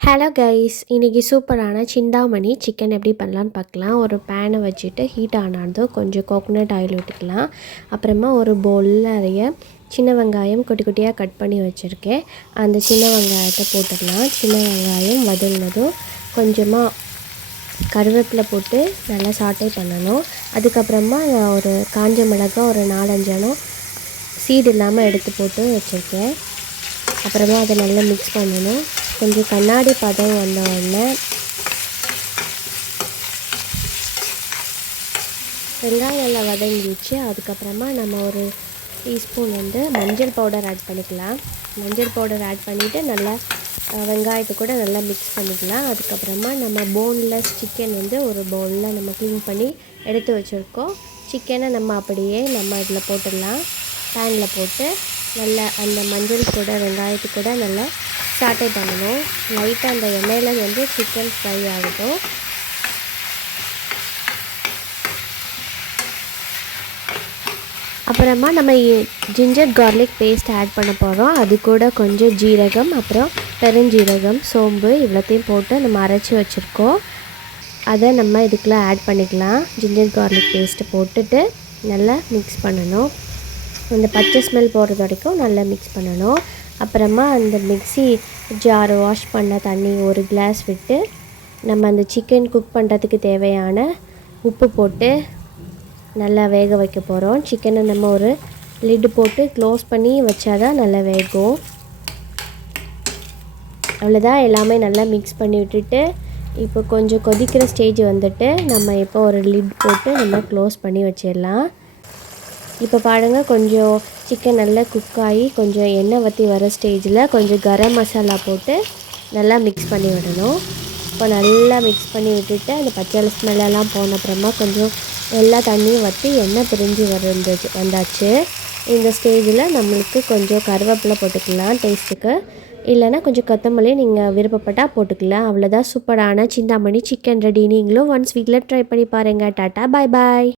Hello guys இன்றைக்கி சூப்பரான Chintamani chicken எப்படி பண்ணலான்னு பார்க்கலாம். ஒரு பேனை வச்சுட்டு ஹீட் ஆனாதோ கொஞ்சம் கோகோனட் ஆயில் விட்டுக்கலாம் அப்புறமா ஒரு பவுலில் நிறைய சின்ன வெங்காயம் குட்டி குட்டியாக கட் பண்ணி வச்சுருக்கேன். அந்த சின்ன வெங்காயத்தை போட்டுடலாம். சின்ன வெங்காயம் வதங்கினதும் கொஞ்சமாக கருவேப்பிலை போட்டு நல்லா சாட்டை பண்ணணும். அதுக்கப்புறமா ஒரு காஞ்ச மிளகாய் ஒரு நாலஞ்சனும் சீடு இல்லாமல் எடுத்து போட்டு வச்சுருக்கேன். அப்புறமா அதை நல்லா மிக்ஸ் பண்ணணும். கொஞ்சம் கண்ணாடி பதம் வந்த உடனே வெங்காயம் நல்லா வதங்கிடுச்சு. அதுக்கப்புறமா நம்ம ஒரு டீஸ்பூன் வந்து மஞ்சள் பவுடர் ஆட் பண்ணிக்கலாம். மஞ்சள் பவுடர் ஆட் பண்ணிவிட்டு நல்லா வெங்காயத்தை கூட நல்லா மிக்ஸ் பண்ணிக்கலாம். அதுக்கப்புறமா நம்ம போன்லெஸ் சிக்கன் வந்து ஒரு பவுலில் நம்ம க்ளீன் பண்ணி எடுத்து வச்சுருக்கோம். சிக்கனை நம்ம அப்படியே நம்ம இதில் போட்டுடலாம். பேனில் போட்டு நல்லா அந்த மஞ்சள் கூட வெங்காயத்து கூட நல்லா சாட்டை பண்ணணும் லைட்டாக அந்த எண்ணெயில் வந்து சிக்கன் ஃப்ரை ஆகட்டும். அப்புறமா நம்ம ஜிஞ்சர் கார்லிக் பேஸ்ட் ஆட் பண்ண போகிறோம் அது கூட கொஞ்சம் ஜீரகம் அப்புறம் பெருஞ்சீரகம் சோம்பு இவ்வளோத்தையும் போட்டு நம்ம அரைச்சி வச்சுருக்கோம். அதை நம்ம இதுக்குள்ளே ஆட் பண்ணிக்கலாம். ஜிஞ்சர் கார்லிக் பேஸ்ட்டு போட்டுட்டு நல்லா மிக்ஸ் பண்ணணும். அந்த பச்சை ஸ்மெல் போடுறது வரைக்கும் நல்லா மிக்ஸ் பண்ணணும். அப்புறமா அந்த மிக்சி ஜார் வாஷ் பண்ண தண்ணி ஒரு கிளாஸ் விட்டு நம்ம அந்த சிக்கன் குக் பண்ணுறதுக்கு தேவையான உப்பு போட்டு நல்லா வேக வைக்க போகிறோம் சிக்கனை நம்ம ஒரு லிட்டு போட்டு க்ளோஸ் பண்ணி வச்சாதான் நல்லா வேகும். அவ்வளோதான் எல்லாமே நல்லா மிக்ஸ் பண்ணி விட்டுட்டு இப்போ கொஞ்சம் கொதிக்கிற ஸ்டேஜ் வந்துட்டு நம்ம இப்போ ஒரு லிட் போட்டு நம்ம க்ளோஸ் பண்ணி வச்சிடலாம். இப்போ பாருங்கள் கொஞ்சம் சிக்கன் நல்லா குக் ஆகி கொஞ்சம் எண்ணெய் வற்றி வர ஸ்டேஜில் கொஞ்சம் கரம் மசாலா போட்டு நல்லா மிக்ஸ் பண்ணி விடணும். இப்போ நல்லா மிக்ஸ் பண்ணி விட்டுட்டு அந்த பச்சை ஸ்மெல்லெல்லாம் போன அப்புறமா கொஞ்சம் எல்லா தண்ணியும் வற்றி எண்ணெய் பிரிஞ்சு வந்துச்சு வந்தாச்சு. இந்த ஸ்டேஜில் நம்மளுக்கு கொஞ்சம் கருவேப்பிலை போட்டுக்கலாம் டேஸ்ட்டுக்கு இல்லைனா கொஞ்சம் கொத்தமல்லி நீங்கள் விருப்பப்பட்டால் போட்டுக்கலாம். அவ்வளோதான் சூப்பரான சிந்தாமணி சிக்கன் ரெடி நீங்களும் ஒன்ஸ் வீட்டில் ட்ரை பண்ணி பாருங்கள் டாட்டா பாய் பாய்